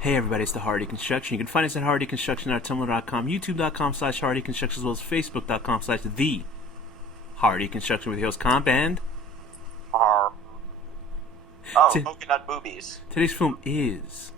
Hey everybody, it's the Hardy Construction. You can find us at hardyconstruction.tumblr.com, youtube.com/hardyconstruction, as well as facebook.com/the Hardy Construction with your host Comp and... Oh, coconut boobies. Today's film is...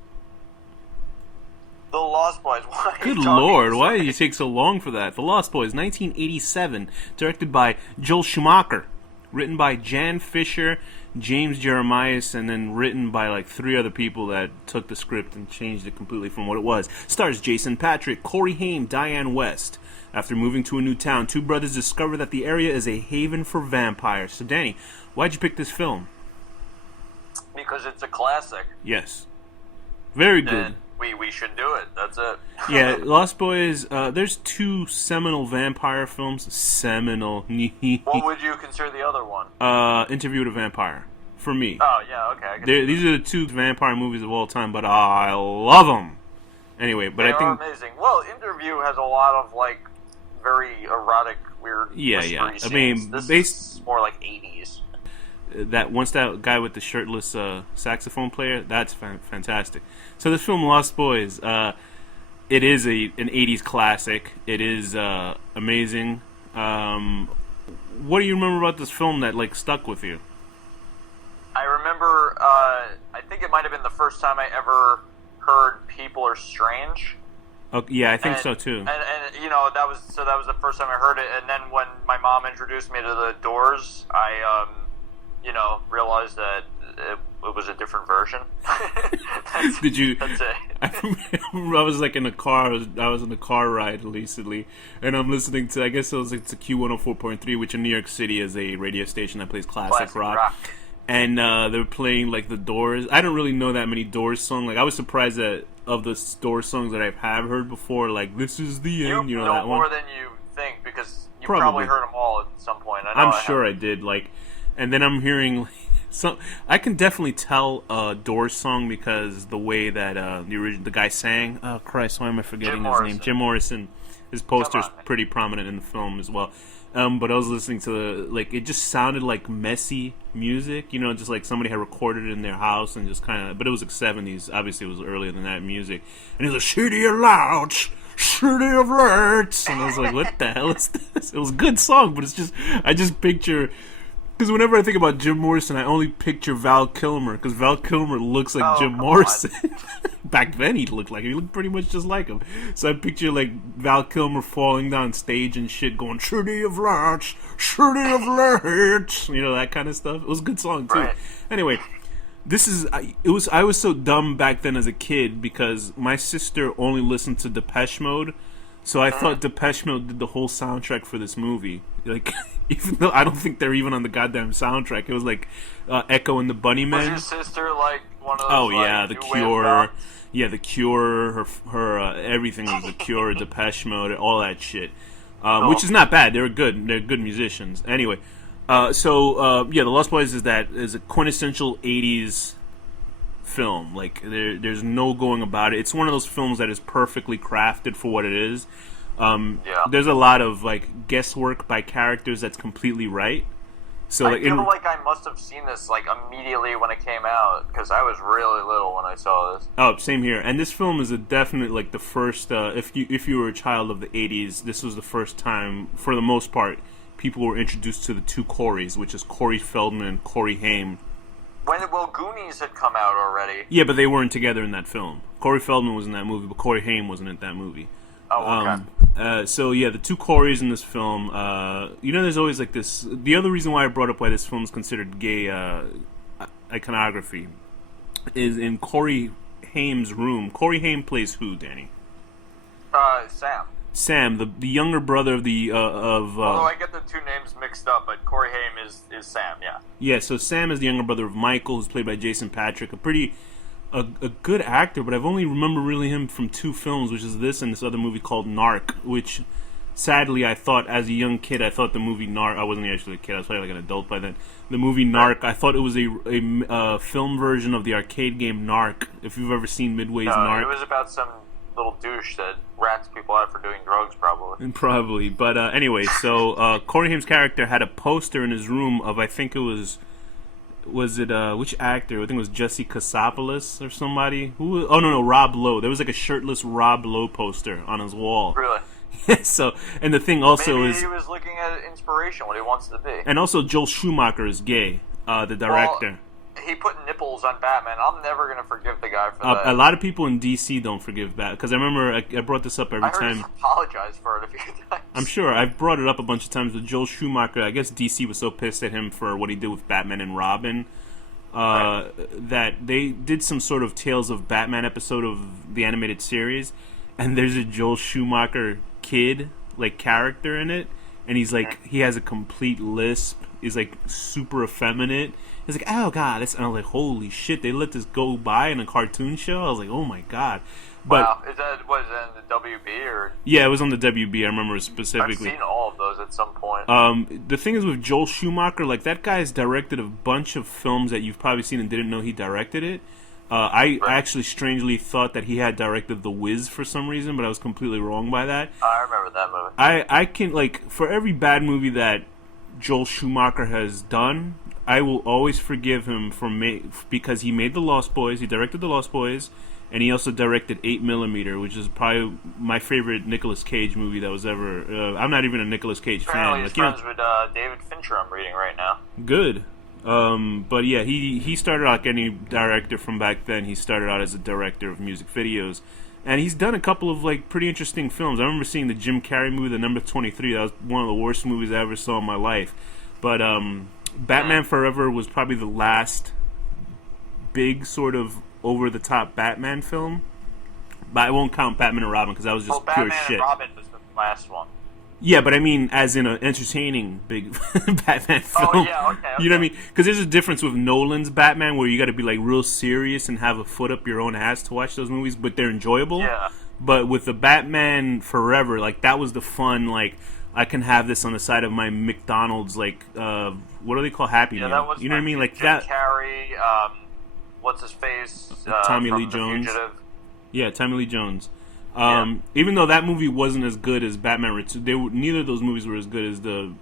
The Lost Boys. Why Good lord, why did you take so long for that? The Lost Boys, 1987, directed by Joel Schumacher, written by Jan Fisher, James Jeremias, and then written by like three other people that took the script and changed it completely from what it was. Stars Jason Patric, Corey Haim, Diane West. After moving to a new town, two brothers discover that the area is a haven for vampires. So Danny, why'd you pick this film? Because it's a classic. Yes. Very good. And we should do it. That's it. Yeah, Lost Boys, there's two seminal vampire films. Seminal. What would you consider the other one? Interview with a Vampire. For me. Oh, yeah, okay. I can These are the two vampire movies of all time, but I love them. Anyway, but they I think... are amazing. Well, Interview has a lot of, like, very erotic, weird, Yeah. scenes. I mean, this is more like 80s. That guy with the shirtless saxophone player, that's fantastic. So this film, Lost Boys, it is an 80s classic. It is amazing. What do you remember about this film that like stuck with you? I remember, I think it might have been the first time I ever heard People Are Strange. Oh, yeah, I think so too. And you know, that was the first time I heard it. And then when my mom introduced me to the Doors, I realized that it was a different version. Did you? That's it. I remember I was like in a car. I was in a car ride recently, and I'm listening to. I guess it was like to Q104.3, which in New York City is a radio station that plays classic rock. And they're playing like the Doors. I don't really know that many Doors songs. Like I was surprised that of the Doors songs that I have heard before, like "This Is the End." You know that one more than you think because you probably heard them all at some point. I'm sure I did. Like, and then I'm hearing. So I can definitely tell a Doors song because the way that the guy sang. Oh Christ, why am I forgetting his name? Jim Morrison. His poster's pretty prominent in the film as well. But I was listening to it just sounded like messy music, just like somebody had recorded it in their house and just kind of. But it was like 70s. Obviously, it was earlier than that music. And he was like, "City of Lights, City of Lights," and I was like, "What the hell is this?" It was a good song, but I just picture. Because whenever I think about Jim Morrison, I only picture Val Kilmer, because Val Kilmer looks like Jim Morrison. Back then he looked pretty much just like him. So I picture like Val Kilmer falling down stage and shit, going "City of Lights, City of Lights," that kind of stuff. It was a good song too. Right. Anyway, I was so dumb back then as a kid because my sister only listened to Depeche Mode. So I thought Depeche Mode did the whole soundtrack for this movie. Like, even though I don't think they're even on the goddamn soundtrack. It was like Echo and the Bunnymen. Was your sister like one of those? Oh yeah, The Cure. Yeah, The Cure. Her everything was The Cure, Depeche Mode, all that shit. Which is not bad. They're good. They're good musicians. Anyway, The Lost Boys is a quintessential '80s film. Like there's no going about it. It's one of those films that is perfectly crafted for what it is. There's a lot of like guesswork by characters that's completely right. So I feel like I must have seen this like immediately when it came out because I was really little when I saw this. Oh, same here. And this film is a definite like the first. If you were a child of the '80s, this was the first time, for the most part, people were introduced to the two Coreys, which is Corey Feldman and Corey Haim. Goonies had come out already. Yeah, but they weren't together in that film. Corey Feldman was in that movie, but Corey Haim wasn't in that movie. Oh, okay. So yeah, the two Coreys in this film. There's always like this. The other reason why I brought up why this film is considered gay iconography is in Corey Haim's room. Corey Haim plays who, Danny? Sam. Sam, the younger brother of the Although I get the two names mixed up, but Corey Haim is Sam, yeah. Yeah, so Sam is the younger brother of Michael, who's played by Jason Patric, a good actor, but I've only remember really him from two films, which is this and this other movie called Narc, which sadly I thought as a young kid, I thought the movie Narc, I wasn't actually a kid, I was probably like an adult by then, the movie Narc, I thought it was a film version of the arcade game Narc, if you've ever seen Midway's Narc. It was about some little douche that rats people out for doing drugs, probably. Probably, but anyway, so Corey Haim's character had a poster in his room of, I think it was was it which actor? I think it was Jesse Kasopoulos or somebody. Who? Oh no, Rob Lowe. There was like a shirtless Rob Lowe poster on his wall. Really? So, and the thing also Maybe is he was looking at inspiration, what he wants to be. and also Joel Schumacher is gay, the director. Well, he put nipples on Batman. I'm never gonna forgive the guy for that. A lot of people in DC don't forgive Batman because I remember I brought this up every I heard time. him apologize for it a few times. I'm sure I've brought it up a bunch of times with Joel Schumacher. I guess DC was so pissed at him for what he did with Batman and Robin that they did some sort of Tales of Batman episode of the animated series, and there's a Joel Schumacher kid like character in it, and he's like he has a complete lisp. He's like super effeminate. He's like, oh god, and I was like, holy shit, they let this go by in a cartoon show. I was like, oh my god. But wow, was it in the WB or? Yeah, it was on the WB. I remember specifically. I've seen all of those at some point. The thing is with Joel Schumacher, like that guy's directed a bunch of films that you've probably seen and didn't know he directed it. I actually strangely thought that he had directed The Wiz for some reason, but I was completely wrong by that. I remember that movie. I can like for every bad movie that Joel Schumacher has done, I will always forgive him because he made The Lost Boys. He directed The Lost Boys, and he also directed 8mm, which is probably my favorite Nicolas Cage movie that was ever. I'm not even a Nicolas Cage Apparently fan. he's Like, friends with David Fincher. I'm reading right now. Good. But yeah, he started out like any director from back then. He started out as a director of music videos, and he's done a couple of like pretty interesting films. I remember seeing the Jim Carrey movie, The Number 23. That was one of the worst movies I ever saw in my life. But Batman Forever was probably the last big sort of over-the-top Batman film. But I won't count Batman and Robin because that was just pure Batman shit. and Robin was the last one. Yeah, but I mean, as in an entertaining big Batman film. Oh, yeah, okay. You know what I mean? Because there's a difference with Nolan's Batman where you got to be like real serious and have a foot up your own ass to watch those movies, but they're enjoyable. Yeah. But with the Batman Forever, like that was the fun. Like I can have this on the side of my McDonald's, like what do they call Happy Meal? That was you know what I mean? Like Jim that. Carrey, what's his face? Tommy from Lee The Jones. Fugitive. Yeah, Tommy Lee Jones. Even though that movie wasn't as good as Batman Returns, neither of those movies were as good as the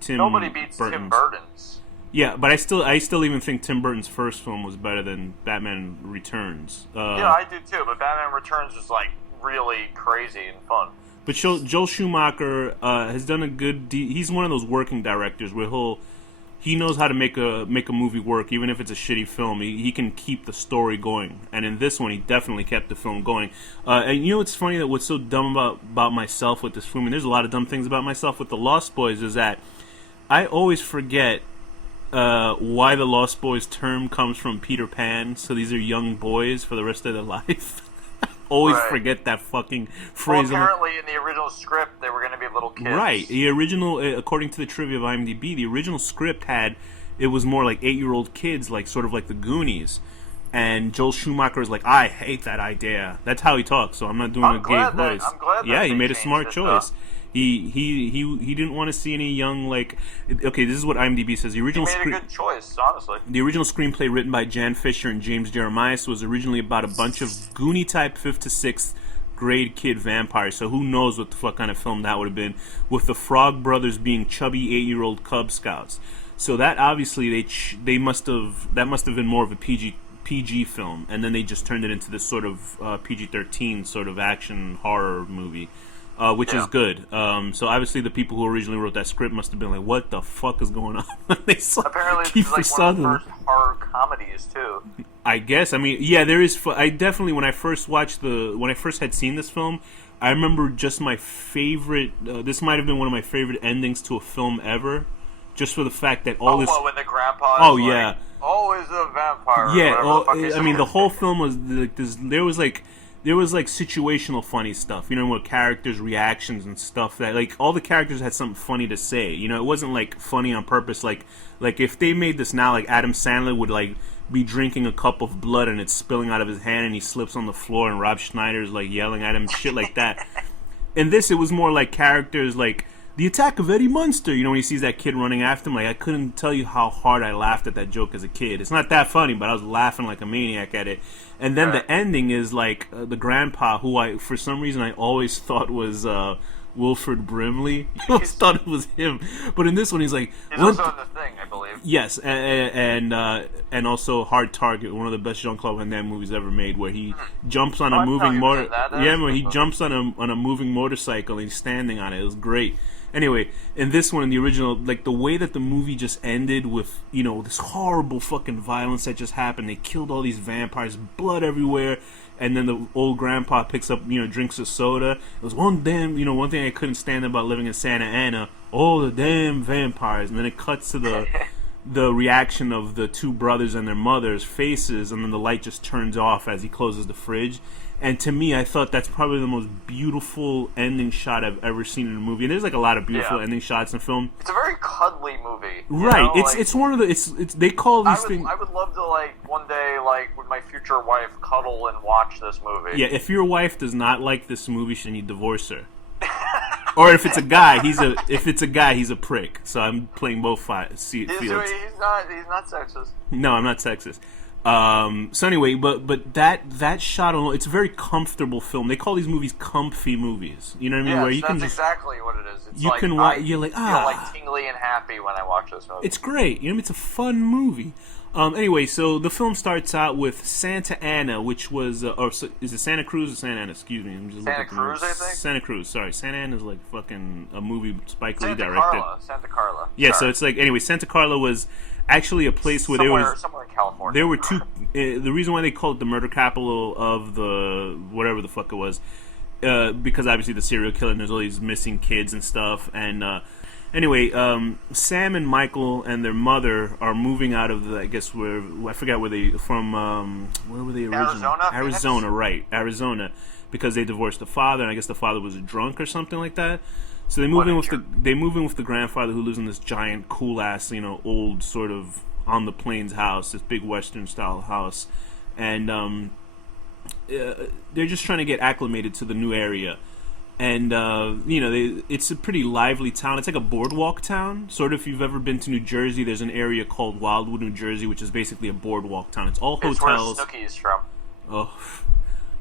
Tim. Nobody beats Tim Burton's. Yeah, but I still even think Tim Burton's first film was better than Batman Returns. Yeah, I do too. But Batman Returns was like really crazy and fun. But Joel Schumacher has done a good. He's one of those working directors where he knows how to make a movie work, even if it's a shitty film. He can keep the story going, and in this one, he definitely kept the film going. And you know what's funny? That what's so dumb about myself with this film, and there's a lot of dumb things about myself with The Lost Boys, is that I always forget why the Lost Boys term comes from Peter Pan. So these are young boys for the rest of their life. Always forget that fucking phrase. Well, apparently in the original script, they were going to be little kids. Right. The original, according to the trivia of IMDb, the original script it was more like 8-year-old kids, like sort of like the Goonies. And Joel Schumacher is like, I hate that idea. That's how he talks. So I'm not doing a gay voice. I'm glad. Yeah, he made a smart choice. He didn't want to see any young, like, okay, this is what IMDb says. The original he made a good choice, honestly. The original screenplay, written by Jan Fisher and James Jeremias, was originally about a bunch of Goonie-type 5th to 6th grade kid vampires. So who knows what the fuck kind of film that would have been, with the Frog Brothers being chubby 8-year-old Cub Scouts. So that obviously that must have been more of a PG film, and then they just turned it into this sort of PG-13 sort of action horror movie. Which is good. So obviously the people who originally wrote that script must have been like, "What the fuck is going on?" They saw apparently Kiefer it's like one of the Sutherland. first horror comedies too. I guess. I mean, yeah, there is. I definitely when I first had seen this film, I remember just my favorite. This might have been one of my favorite endings to a film ever, just for the fact that all this. Oh, when the grandpa. Oh is yeah. Like, always a vampire. Yeah. I mean, the whole film was like this. There was like situational funny stuff, you know, with characters' reactions and stuff that like all the characters had something funny to say. You know, it wasn't like funny on purpose. Like if they made this now, like Adam Sandler would like be drinking a cup of blood and it's spilling out of his hand and he slips on the floor and Rob Schneider's like yelling at him, shit like that. In this, it was more like characters like the attack of Eddie Munster. You know, when he sees that kid running after him, like I couldn't tell you how hard I laughed at that joke as a kid. It's not that funny, but I was laughing like a maniac at it. And then the ending is like the grandpa, who for some reason I always thought was Wilford Brimley. I always thought it was him, but in this one he's like, he's also in The Thing, I believe. believe. Yes, and also Hard Target, one of the best Jean-Claude Van Damme movies ever made, where he jumps on a moving motor. Yeah, where he jumps on a moving motorcycle and he's standing on it. It was great. Anyway, in this one, in the original, like the way that the movie just ended with, you know, this horrible fucking violence that just happened. They killed all these vampires, blood everywhere, and then the old grandpa picks up, you know, drinks a soda. It was one thing I couldn't stand about living in Santa Ana. Oh, the damn vampires! And then it cuts to the reaction of the two brothers and their mother's faces, and then the light just turns off as he closes the fridge. And to me, I thought that's probably the most beautiful ending shot I've ever seen in a movie. And there's like a lot of beautiful ending shots in film. It's a very cuddly movie, right? Know? It's one of the it's they call these things. I would love to like one day like with my future wife cuddle and watch this movie. Yeah, if your wife does not like this movie, then you divorce her. Or if it's a guy, he's a prick. So I'm playing both fields. He's not sexist. No, I'm not sexist. So anyway, but that shot alone, it's a very comfortable film. They call these movies comfy movies. You know what I mean? Yes, Where you that's can just, exactly what it is. It's you like, can watch. You're like feel like tingly and happy when I watch this movie. It's great. You know, it's a fun movie. Anyway, so the film starts out with Santa Ana, which was, is it Santa Cruz or Santa Ana? Excuse me. I'm just Santa Cruz, I think? Santa Cruz, sorry. Santa Ana is like fucking a movie Spike Lee directed. Santa Carla. Yeah, sorry. So it's like, anyway, Santa Carla was actually a place where somewhere in California. There were two, the reason why they called it the murder capital of the, whatever the fuck it was, because obviously the serial killer and there's all these missing kids and stuff, and, anyway, Sam and Michael and their mother are moving out of the, I guess I forgot where they from. Where were they originally? Arizona, right? Arizona, because they divorced the father, and I guess the father was a drunk or something like that. So they move in with the grandfather who lives in this giant, cool ass, you know, old sort of on the plains house, this big Western style house, and they're just trying to get acclimated to the new area. And, you know, it's a pretty lively town. It's like a boardwalk town. Sort of, if you've ever been to New Jersey, there's an area called Wildwood, New Jersey, which is basically a boardwalk town. It's all hotels. It's where Snooki's from. Oh,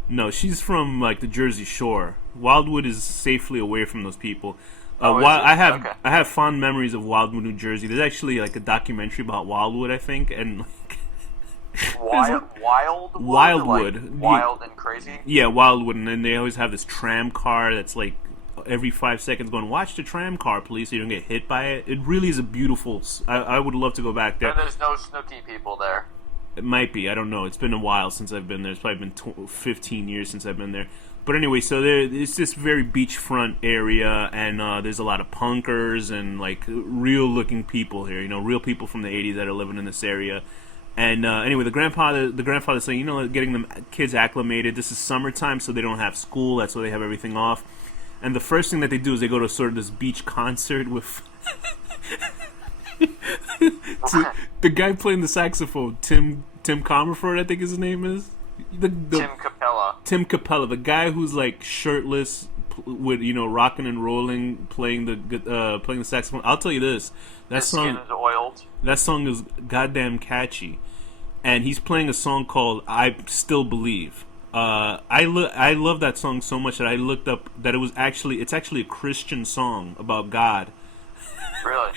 no, she's from, like, the Jersey Shore. Wildwood is safely away from those people. I have fond memories of Wildwood, New Jersey. There's actually, like, a documentary about Wildwood, I think, and... Wildwood? Wildwood. Wild and crazy? Yeah, Wildwood, and then they always have this tram car that's like every 5 seconds going, watch the tram car, please, so you don't get hit by it. It really is a beautiful... I would love to go back there. And there's no Snooki people there. It might be, I don't know. It's been a while since I've been there. It's probably been 15 years since I've been there. But anyway, so it's this very beachfront area, and there's a lot of punkers and like real-looking people here, you know, real people from the 80s that are living in this area. And anyway, the grandfather's saying, you know, getting the kids acclimated. This is summertime, so they don't have school. That's why they have everything off. And the first thing that they do is they go to sort of this beach concert with the guy playing the saxophone, Tim Comerford, I think his name is. Tim Capella, the guy who's like shirtless, with, you know, rocking and rolling, playing the saxophone. I'll tell you this: his skin is oiled. That song is goddamn catchy. And he's playing a song called "I Still Believe." I love that song so much that I looked up that it's actually a Christian song about God. Really?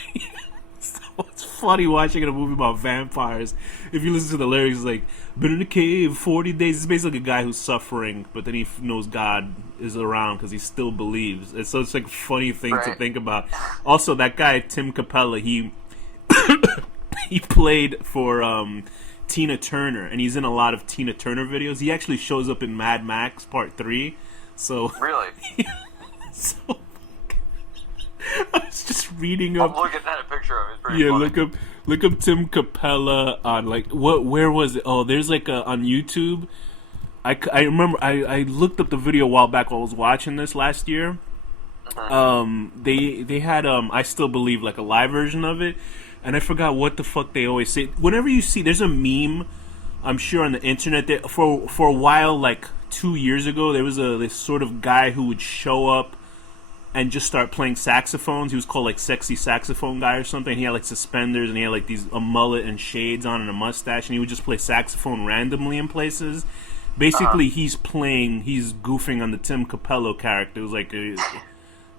So it's funny watching a movie about vampires. If you listen to the lyrics, it's like, been in a cave 40 days. It's basically a guy who's suffering, but then he knows God is around because he still believes. And so it's like a funny thing to think about. Also, that guy Tim Capella, he played for Tina Turner, and he's in a lot of Tina Turner videos. He actually shows up in Mad Max Part 3. So really, so I was just reading up. I'm looking at a picture of it. It's pretty funny. Look up Tim Capella on like where was it? Oh, there's like on YouTube. I remember I looked up the video a while back while I was watching this last year. They had I Still Believe, like a live version of it. And I forgot what the fuck they always say. Whenever you see, there's a meme, I'm sure on the internet that for a while, like 2 years ago, there was this sort of guy who would show up and just start playing saxophones. He was called like Sexy Saxophone Guy or something. He had like suspenders and he had like a mullet and shades on and a mustache, and he would just play saxophone randomly in places. Basically, he's goofing on the Tim Capello character. It was like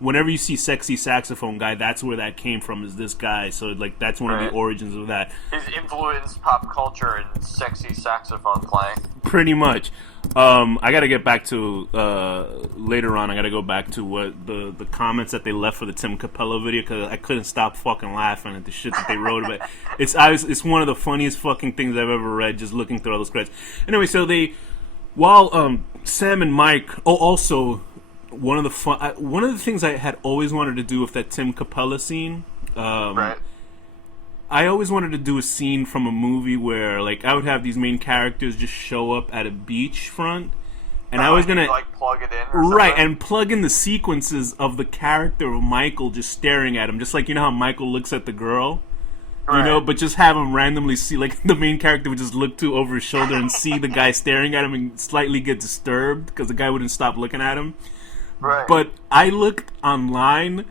whenever you see sexy saxophone guy, that's where that came from, is this guy. So like that's one of the origins of that. His influenced pop culture and sexy saxophone playing. Pretty much. I got to get back to later on. I got to go back to what the comments that they left for the Tim Capello video, because I couldn't stop fucking laughing at the shit that they wrote about. It's one of the funniest fucking things I've ever read, just looking through all those credits. Anyway, so while Sam and Mike. Oh, also one of the things I had always wanted to do with that Tim Capello scene. Right. I always wanted to do a scene from a movie where, like, I would have these main characters just show up at a beachfront, and I was gonna like plug it in, or right, something? and plug in the sequences of the character of Michael just staring at him, just like you know how Michael looks at the girl, you know, but just have him randomly see, like, the main character would just look over his shoulder and see the guy staring at him and slightly get disturbed because the guy wouldn't stop looking at him. Right. But I looked online.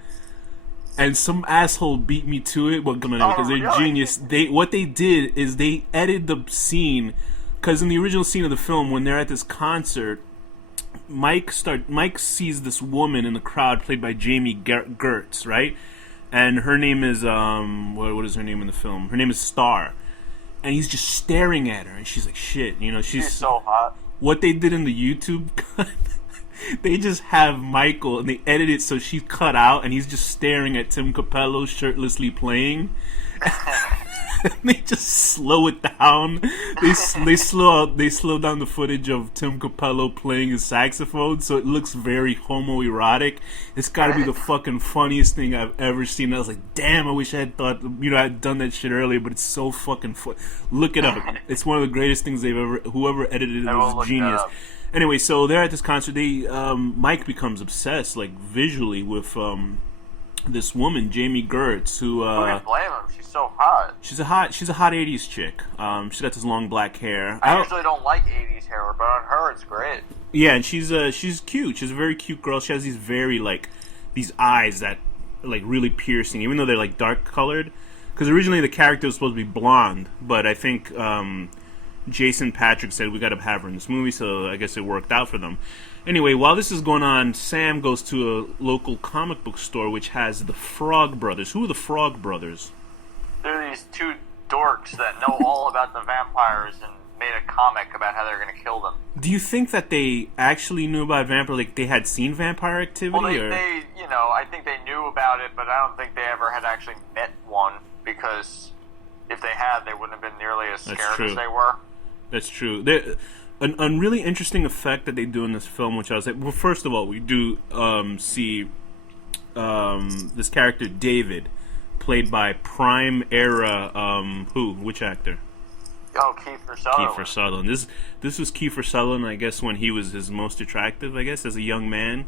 And some asshole beat me to it, because they're genius. What they did is they edited the scene, because in the original scene of the film, when they're at this concert, Mike sees this woman in the crowd played by Jamie Gertz, right? And her name is what is her name in the film? Her name is Star, and he's just staring at her, and she's like, shit, you know, she's so hot. What they did in the YouTube cut. They just have Michael, and they edit it so she's cut out, and he's just staring at Tim Capello shirtlessly playing. They just slow it down. They slow down the footage of Tim Capello playing his saxophone, so it looks very homoerotic. It's got to be the fucking funniest thing I've ever seen. I was like, damn, I wish I had thought, I'd done that shit earlier, but it's so fucking fun. Look it up. It's one of the greatest things whoever edited it was genius. Anyway, so they're at this concert. Mike becomes obsessed, like, visually with this woman, Jamie Gertz, who can blame him? She's so hot. She's a hot '80s chick. She's got this long black hair. I usually don't like '80s hair, but on her it's great. Yeah, and she's cute. She's a very cute girl. She has these very, like, these eyes that, like, really piercing, even though they're, like, dark colored. Because originally the character was supposed to be blonde, but I think Jason Patrick said we got to have her in this movie, so I guess it worked out for them. Anyway, while this is going on, Sam goes to a local comic book store which has the Frog Brothers. Who are the Frog Brothers? They're these two dorks that know all about the vampires and made a comic about how they're going to kill them. Do you think that they actually knew about vampire, like they had seen vampire activity? Well, or? they I think they knew about it, but I don't think they ever had actually met one, because if they had, they wouldn't have been nearly as scared as they were. That's true. A really interesting effect that they do in this film, which I was like, well, first of all, we do see this character David, played by prime era which actor? Oh, Kiefer Sutherland. Kiefer Sutherland. This was Kiefer Sutherland, I guess, when he was his most attractive, I guess, as a young man.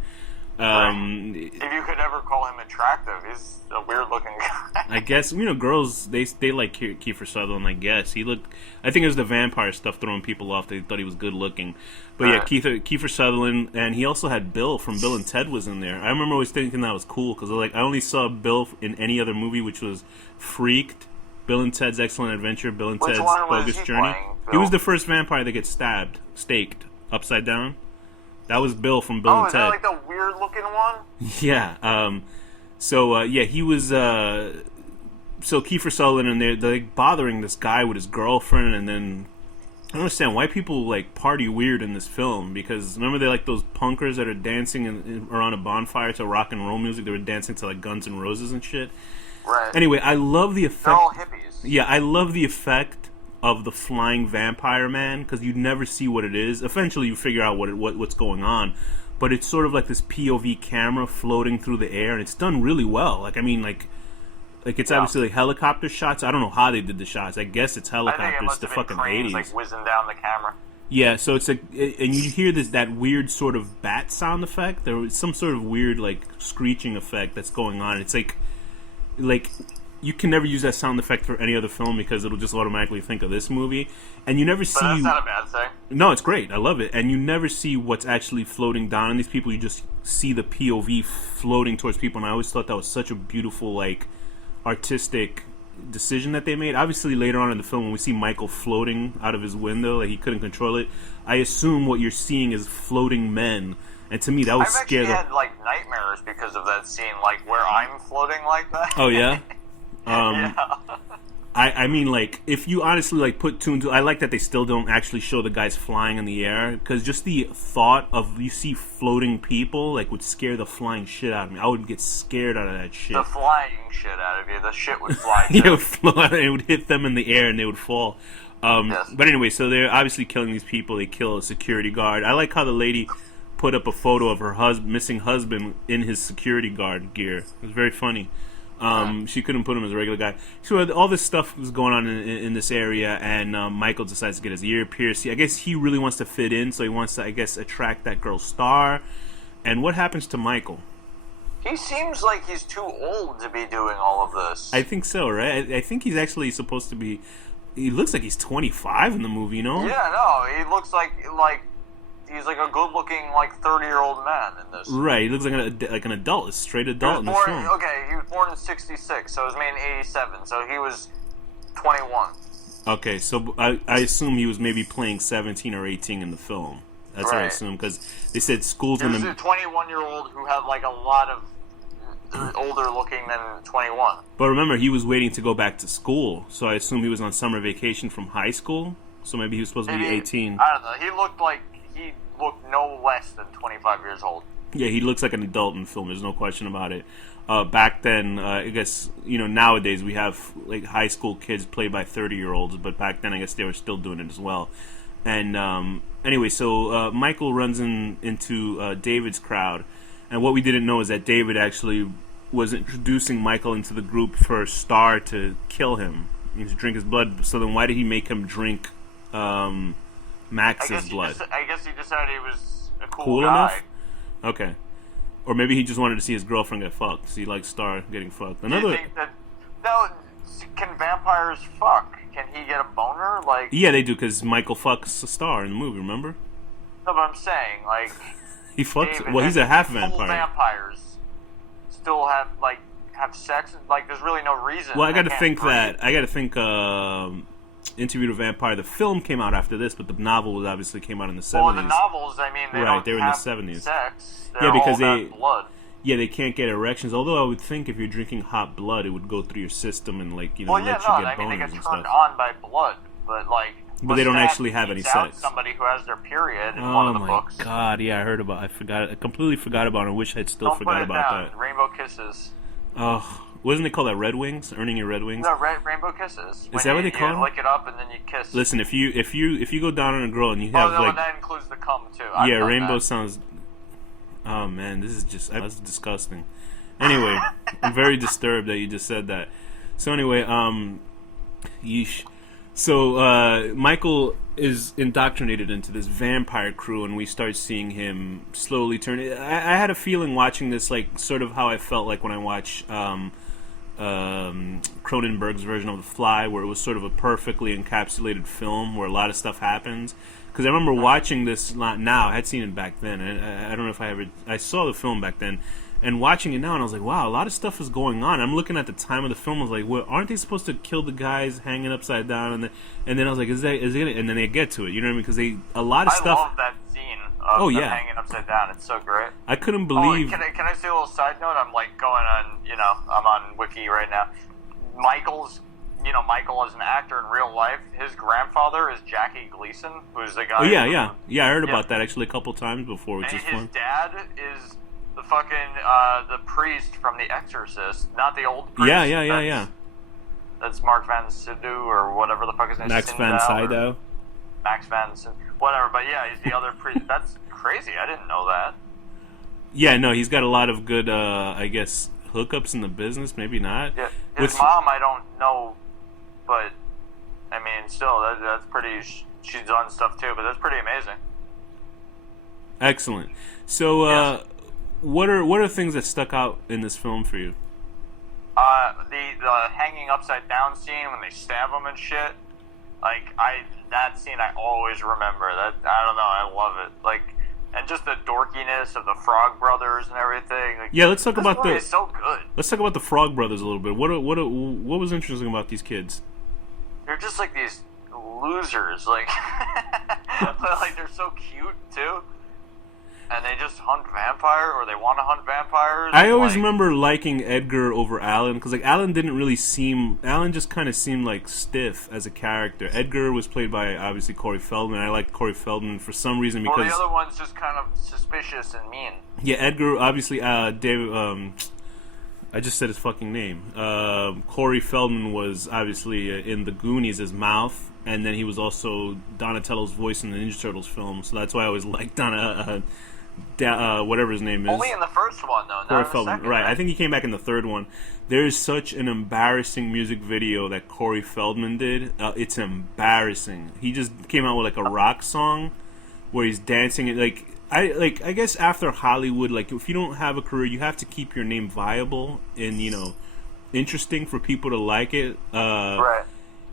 If you could ever call him attractive, he's a weird-looking guy. I guess, girls, they like Kiefer Sutherland, I guess. I think it was the vampire stuff throwing people off. They thought he was good-looking. But yeah, Kiefer Sutherland, and he also had Bill from Bill and Ted was in there. I remember always thinking that was cool, because I only saw Bill in any other movie, which was Freaked, Bill and Ted's Excellent Adventure, Bill and Ted's Bogus Journey. He was the first vampire that gets staked, upside down. That was Bill from Bill and Ted. Oh, is that like the weird-looking one? Yeah. He was... So Kiefer Sutherland, and they're like, bothering this guy with his girlfriend, and then... I don't understand why people, like, party weird in this film, because remember they're like those punkers that are dancing around a bonfire to rock and roll music? They were dancing to, like, Guns N' Roses and shit. Right. Anyway, I love the effect... They're all hippies. Yeah, I love the effect of the flying vampire man, because you never see what it is. Eventually you figure out what's going on, but it's sort of like this POV camera floating through the air, and it's done really well. Like, I mean, like it's obviously like helicopter shots. I don't know how they did the shots. I guess it's helicopters, the fucking cranes, 80s. like whizzing down the camera. Yeah, so it's like, and you hear that weird sort of bat sound effect. There was some sort of weird, like, screeching effect that's going on. It's like you can never use that sound effect for any other film, because it'll just automatically think of this movie. And you never see... But that's not a bad thing. No, it's great. I love it. And you never see what's actually floating down on these people. You just see the POV floating towards people. And I always thought that was such a beautiful, like, artistic decision that they made. Obviously, later on in the film, when we see Michael floating out of his window, like he couldn't control it, I assume what you're seeing is floating men. And to me, that would I've scare actually had like nightmares because of that scene, like where I'm floating like that. Oh yeah. Yeah. I mean, like, if you honestly, like, put two and two, I like that they still don't actually show the guys flying in the air, because just the thought of you see floating people, like, would scare the flying shit out of me. I would get scared out of that shit. The flying shit out of you. The shit would fly. It would fly, it would hit them in the air and they would fall. Yes. But anyway, so they're obviously killing these people. They kill a security guard. I like how the lady put up a photo of her missing husband in his security guard gear. It was very funny. She couldn't put him as a regular guy. So all this stuff was going on in this area, and Michael decides to get his ear pierced. I guess he really wants to fit in, so he wants to, I guess, attract that girl Star. And what happens to Michael? He seems like he's too old to be doing all of this. I think so, right? I think he's actually supposed to be... He looks like he's 25 in the movie, you know? Yeah, no, he looks like he's like a good-looking, like 30-year-old man in this. Right, he looks like an adult, a straight adult in this film. Okay, he was born in '66, so it was made in '87, so he was 21. Okay, so I assume he was maybe playing 17 or 18 in the film. That's what I assume, because they said school's going to... He was a 21-year-old who had like a lot of older looking than 21. But remember, he was waiting to go back to school, so I assume he was on summer vacation from high school, so maybe he was supposed to be 18. I don't know, he looked no less than 25 years old. Yeah, he looks like an adult in the film, there's no question about it. Back then, I guess, nowadays we have like high school kids played by 30-year-olds, but back then I guess they were still doing it as well. And anyway, so Michael runs into David's crowd, and what we didn't know is that David actually was introducing Michael into the group for Star to kill him, to drink his blood. So then why did he make him drink Max's blood? I guess he decided he was a cool guy. enough? Okay. Or maybe he just wanted to see his girlfriend get fucked. So he likes Star getting fucked. Do you think that... No, can vampires fuck? Can he get a boner? Like... Yeah, they do, because Michael fucks a Star in the movie, remember? No, but I'm saying, like... He fucks... David, well, he's a half full vampire. Vampires still have sex. Like, there's really no reason. Well, I got to think Interview with a Vampire, the film came out after this, but the novel obviously came out in the 70s. Well, the novels, I mean, they were in the 70s. Sex. Yeah, because blood. Yeah, they can't get erections. Although I would think if you're drinking hot blood, it would go through your system and let you get boners they get and turned stuff. on by blood, but they don't actually have any sex. Somebody who has their period in one of the books. Oh my god! Yeah, I heard about. I completely forgot about it. I wish I'd still forgot about that. Rainbow Kisses. Oh, wasn't it called that? Red Wings? Earning your Red Wings? No, Rainbow Kisses. Is that what they call them? You lick it up and then you kiss. Listen, if you go down on a girl and you have and that includes the cum too. Rainbow sounds. Oh man, that's disgusting. Anyway, I'm very disturbed that you just said that. So anyway, yeesh. So Michael is indoctrinated into this vampire crew, and we start seeing him slowly turn. I had a feeling watching this, like sort of how I felt like when I watched Cronenberg's version of The Fly, where it was sort of a perfectly encapsulated film where a lot of stuff happens. Because I remember watching this now. I had seen it back then. I don't know if I saw the film back then. And watching it now, and I was like, wow, a lot of stuff is going on. I'm looking at the time of the film, I was like, well, aren't they supposed to kill the guys hanging upside down? And then I was like, is it gonna? And then they get to it, you know what I mean? Because a lot of stuff. I love that scene of them hanging upside down. It's so great. I couldn't believe. Can I say a little side note? I'm like going on, I'm on Wiki right now. Michael as an actor in real life, his grandfather is Jackie Gleason, who's the guy. Oh yeah. I heard about that actually a couple times before, which is fun. His dad is the fucking the priest from The Exorcist, not the old priest. Yeah. That's Mark Van Sydow or whatever the fuck his name is. Max Van Sydow. Max Van Sydow. Whatever, but yeah, he's the other priest. That's crazy. I didn't know that. Yeah, no, he's got a lot of good, I guess, hookups in the business. Maybe not. Yeah, his mom, I don't know, but I mean, still, that's pretty. She's done stuff too, but that's pretty amazing. Excellent. So, yes. What are things that stuck out in this film for you? The hanging upside down scene when they stab him and shit. That scene I always remember. That I don't know, I love it. And just the dorkiness of the Frog Brothers and everything. Yeah, let's talk about It's so good. Let's talk about the Frog Brothers a little bit. What was interesting about these kids? They're just like these losers. They're so cute too. and they just hunt or they want to hunt vampires. I always remember liking Edgar over Alan, because like Alan just kind of seemed like stiff as a character. Edgar was played by obviously Corey Feldman. I liked Corey Feldman for some reason because the other one's just kind of suspicious and mean. Yeah, Edgar obviously David. I just said his fucking name. Corey Feldman was obviously in the Goonies as Mouth, and then he was also Donatello's voice in the Ninja Turtles film. So that's why I always liked whatever his name is. Only in the first one, though. Corey not Feldman, in the second, right? I think he came back in the third one. There is such an embarrassing music video that Corey Feldman did. It's embarrassing. He just came out with like a rock song where he's dancing. I guess after Hollywood, like if you don't have a career, you have to keep your name viable and interesting for people to like it. Right.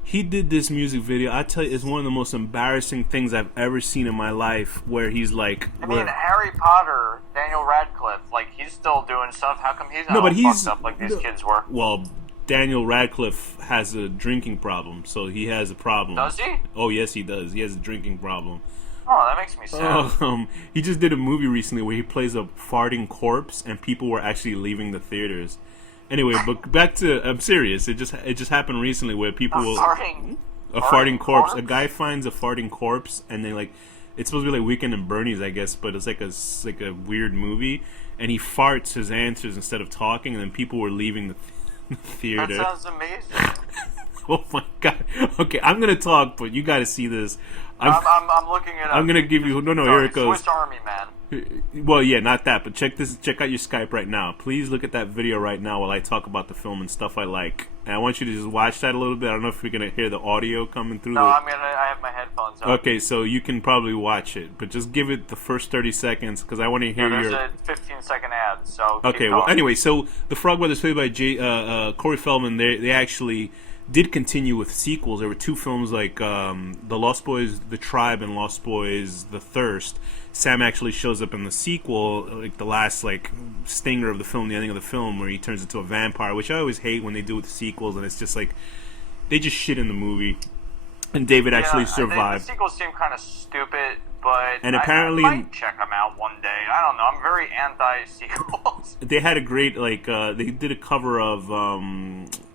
He did this music video. I tell you, it's one of the most embarrassing things I've ever seen in my life. Where he's like, Harry Potter, Daniel Radcliffe, like he's still doing stuff. How come he's not fucked up like these kids were? Well, Daniel Radcliffe has a drinking problem, so he has a problem. Does he? Oh yes, he does. He has a drinking problem. Oh, that makes me sad. He just did a movie recently where he plays a farting corpse, and people were actually leaving the theaters. Anyway, but back to, I'm serious. It just happened recently where people a farting corpse. A guy finds a farting corpse, and they like, it's supposed to be like Weekend at Bernie's, I guess, but it's like a weird movie, and he farts his answers instead of talking, and then people were leaving the theater. That sounds amazing. Oh my god. Okay, I'm gonna talk, but you gotta see this. I'm looking it up. I'm gonna give you here it goes. Swiss Army Man. Well, yeah, not that, but check out your Skype right now. Please look at that video right now while I talk about the film and stuff I like. And I want you to just watch that a little bit. I don't know if we're gonna hear the audio coming through. No, I have my headphones on. Okay, so you can probably watch it, but just give it the first 30 seconds because I want to hear there's a 15-second ad. So okay. Well, anyway, so the Frog Brothers, played by Corey Feldman, they actually did continue with sequels. There were two films like The Lost Boys, The Tribe, and Lost Boys, The Thirst. Sam actually shows up in the sequel, like the last like stinger of the film, the ending of the film, where he turns into a vampire, which I always hate when they do with sequels, and it's just like they just shit in the movie. And David actually survived. The sequels seem kind of stupid, but and apparently I might check them out one day. I don't know. I'm very anti-sequels. They had a great they did a cover of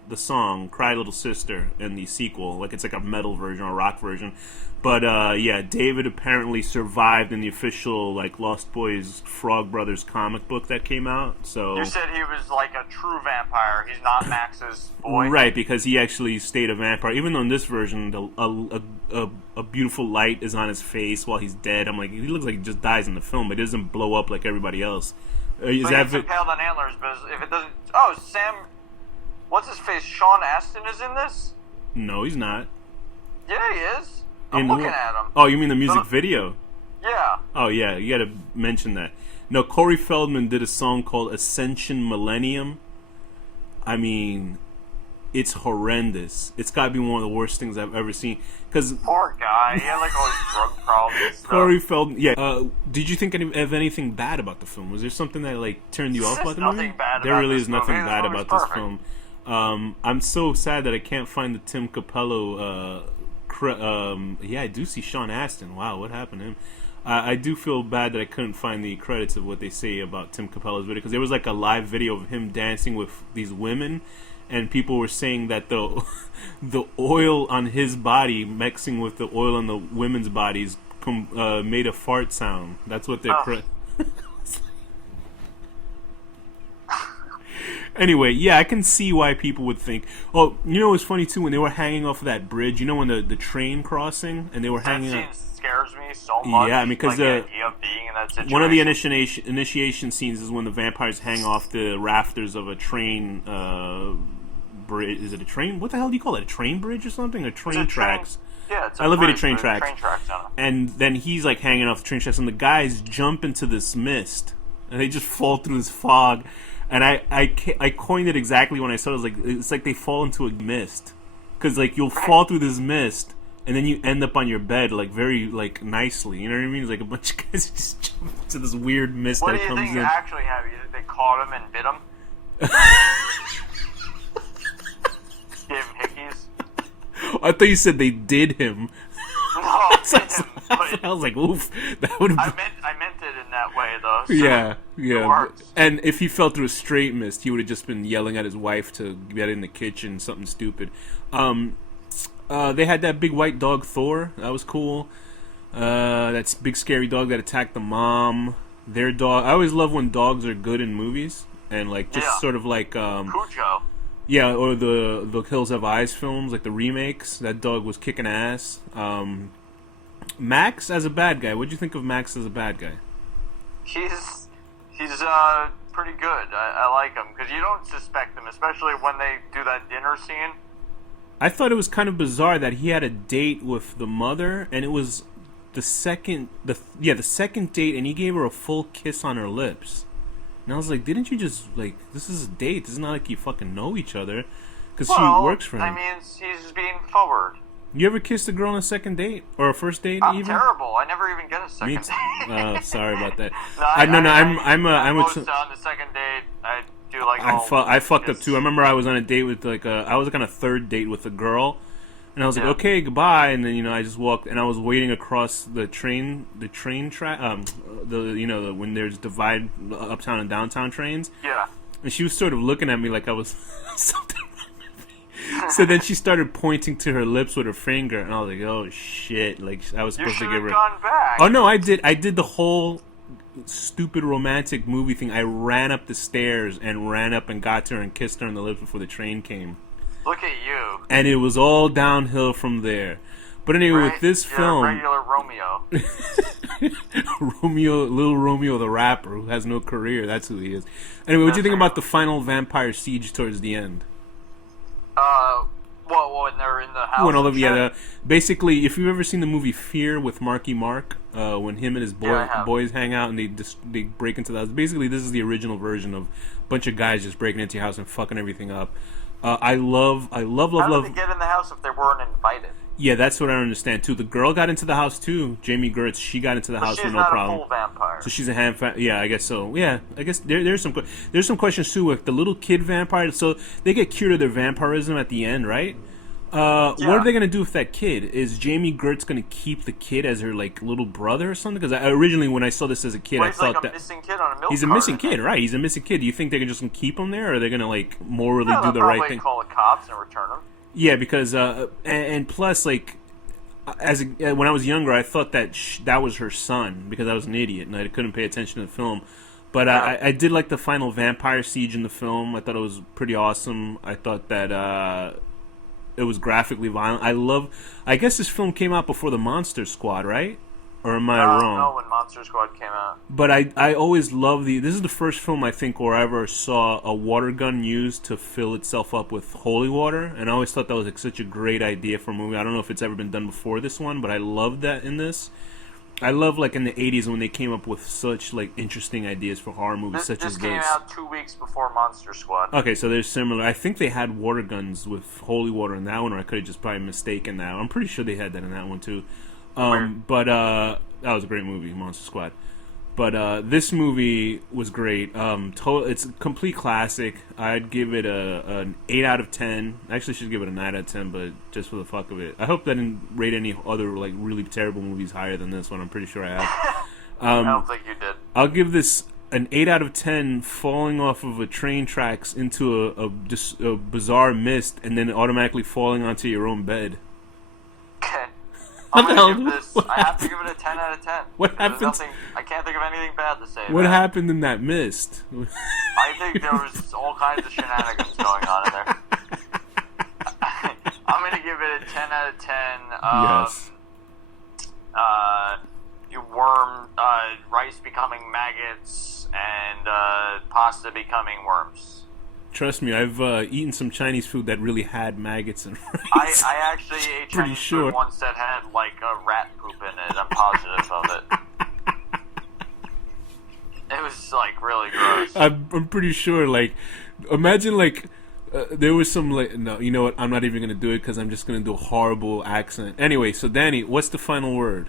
the song "Cry Little Sister" in the sequel. Like it's like a metal version or a rock version. But yeah, David apparently survived in the official like Lost Boys Frog Brothers comic book that came out. So you said he was like a true vampire. He's not Max's boy, right? Because he actually stayed a vampire. Even though in this version, a beautiful light is on his face while he's dead. I'm like, he looks like he just dies in the film, but it doesn't blow up like everybody else. Is that impaled on antlers? But if it doesn't, Sam, what's his face? Sean Astin is in this? No, he's not. Yeah, he is. I'm looking at him. Oh, you mean the music video? Yeah. Oh, yeah, you gotta mention that. No, Corey Feldman did a song called Ascension Millennium. I mean, it's horrendous. It's gotta be one of the worst things I've ever seen. Poor guy. He had like all these drug problems. Corey Feldman, yeah. Did you think of anything bad about the film? Was there something that like turned you off about the movie? There really is nothing bad about this film. I'm so sad that I can't find the Tim Capello. Yeah, I do see Sean Astin. Wow, what happened to him? I do feel bad that I couldn't find the credits of what they say about Tim Capello's video, because there was like a live video of him dancing with these women, and people were saying that the oil on his body mixing with the oil on the women's bodies made a fart sound. That's what they're. Anyway, yeah, I can see why people would think. Oh, you know, it was funny too when they were hanging off of that bridge. You know, when the train crossing and they were hanging. That scene scares me so much. Yeah, I mean, because the idea of being in that situation. One of the initiation scenes is when the vampires hang off the rafters of a train bridge. Is it a train? What the hell do you call it? A train bridge or something? Or train tracks? Yeah, it's elevated train tracks. On it. And then he's like hanging off the train tracks, and the guys jump into this mist, and they just fall through this fog. And I coined it exactly when I saw it. I was like, it's like they fall into a mist, because like you'll fall through this mist, and then you end up on your bed like very like nicely. You know what I mean? It's like a bunch of guys just jump into this weird mist that comes in. What do you think actually happened? You think they caught him and bit him? Gave him hickeys? I thought you said they did him. No, did him. I was like, oof. That would have. I meant it in that way, though. So Yeah, it yeah. works. And if he fell through a straight mist, he would have just been yelling at his wife to get in the kitchen, something stupid. They had that big white dog Thor. That was cool. That big scary dog that attacked the mom. Their dog. I always love when dogs are good in movies, and like just sort of like Cujo. yeah, or the Hills Have Eyes films, like the remakes. That dog was kicking ass. Max as a bad guy. What'd you think of Max as a bad guy? He's pretty good. I like him because you don't suspect him, especially when they do that dinner scene. I thought it was kind of bizarre that he had a date with the mother, and it was the second date, and he gave her a full kiss on her lips. And I was like, didn't you just, like, this is a date. This is not like you fucking know each other. Because she works for him. I mean, he's just being forward. You ever kissed a girl on a second date? Or a first date, I'm even? terrible. I never even get a second date. Sorry about that. I'm on the second date. I do like I fucked up too. I remember I was on a date with I was like on a third date with a girl, and I was like, okay, goodbye, and then I just walked, and I was waiting across the train track, when there's divide uptown and downtown trains. Yeah. And she was sort of looking at me like I was something. So then she started pointing to her lips with her finger, and I was like, "Oh shit!" Like I was supposed to give her. Gone back. Oh no, I did. I did the whole stupid romantic movie thing. I ran up the stairs and ran up and got to her and kissed her on the lips before the train came. Look at you. And it was all downhill from there. But anyway, with this film, regular Romeo. Little Romeo the rapper who has no career. That's who he is. Anyway, what do you think about the final vampire siege towards the end? When they're in the house. Basically, if you've ever seen the movie Fear with Marky Mark, when him and his boys hang out and they break into the house. Basically, this is the original version of a bunch of guys just breaking into your house and fucking everything up. I love. How did they get in the house if they weren't invited? Yeah, that's what I don't understand too. The girl got into the house too. Jamie Gertz, she got into the house with no problem. She's not a full vampire. So she's a yeah, I guess so. Yeah, I guess there's some questions too with the little kid vampire. So they get cured of their vampirism at the end, right? What are they gonna do with that kid? Is Jamie Gertz gonna keep the kid as her like little brother or something? Because originally when I saw this as a kid, I thought that missing kid on a milk he's a missing kid, right? He's a missing kid. Do you think they're just gonna keep him there, or are they gonna like morally do the right thing? Call the cops and return him. Yeah, because and plus like. When I was younger, I thought that that was her son because I was an idiot and I couldn't pay attention to the film. But I did like the final vampire siege in the film. I thought it was pretty awesome. I thought that it was graphically violent. I guess this film came out before the Monster Squad, right? Or am I wrong? No, when Monster Squad came out. But I always love this is the first film I think where I ever saw a water gun used to fill itself up with holy water, and I always thought that was like such a great idea for a movie. I don't know if it's ever been done before this one, but I love that in this. I love like in the 80s when they came up with such like interesting ideas for horror movies as this. This came out 2 weeks before Monster Squad. Okay, so they're similar. I think they had water guns with holy water in that one, or I could have just probably mistaken that. I'm pretty sure they had that in that one too. But that was a great movie, Monster Squad. But this movie was great. It's a complete classic. I'd give it an 8 out of 10. Actually, I should give it a 9 out of 10, but just for the fuck of it. I hope that I didn't rate any other like really terrible movies higher than this one. I'm pretty sure I have. I don't think you did. I'll give this an 8 out of 10 falling off of a train tracks into a bizarre mist and then automatically falling onto your own bed. Okay. I have to give it a 10 out of 10. What happened? I can't think of anything bad to say. What happened in that mist? I think there was all kinds of shenanigans going on in there. I'm going to give it a 10 out of 10. Yes. Rice becoming maggots and pasta becoming worms. Trust me, I've eaten some Chinese food that really had maggots and rice. I actually ate Chinese food once that had like a rat poop in it. I'm positive of it. It was like really gross. I'm pretty sure. Like, imagine like there was some like no, you know what? I'm not even gonna do it because I'm just gonna do a horrible accent. Anyway, so Danny, what's the final word?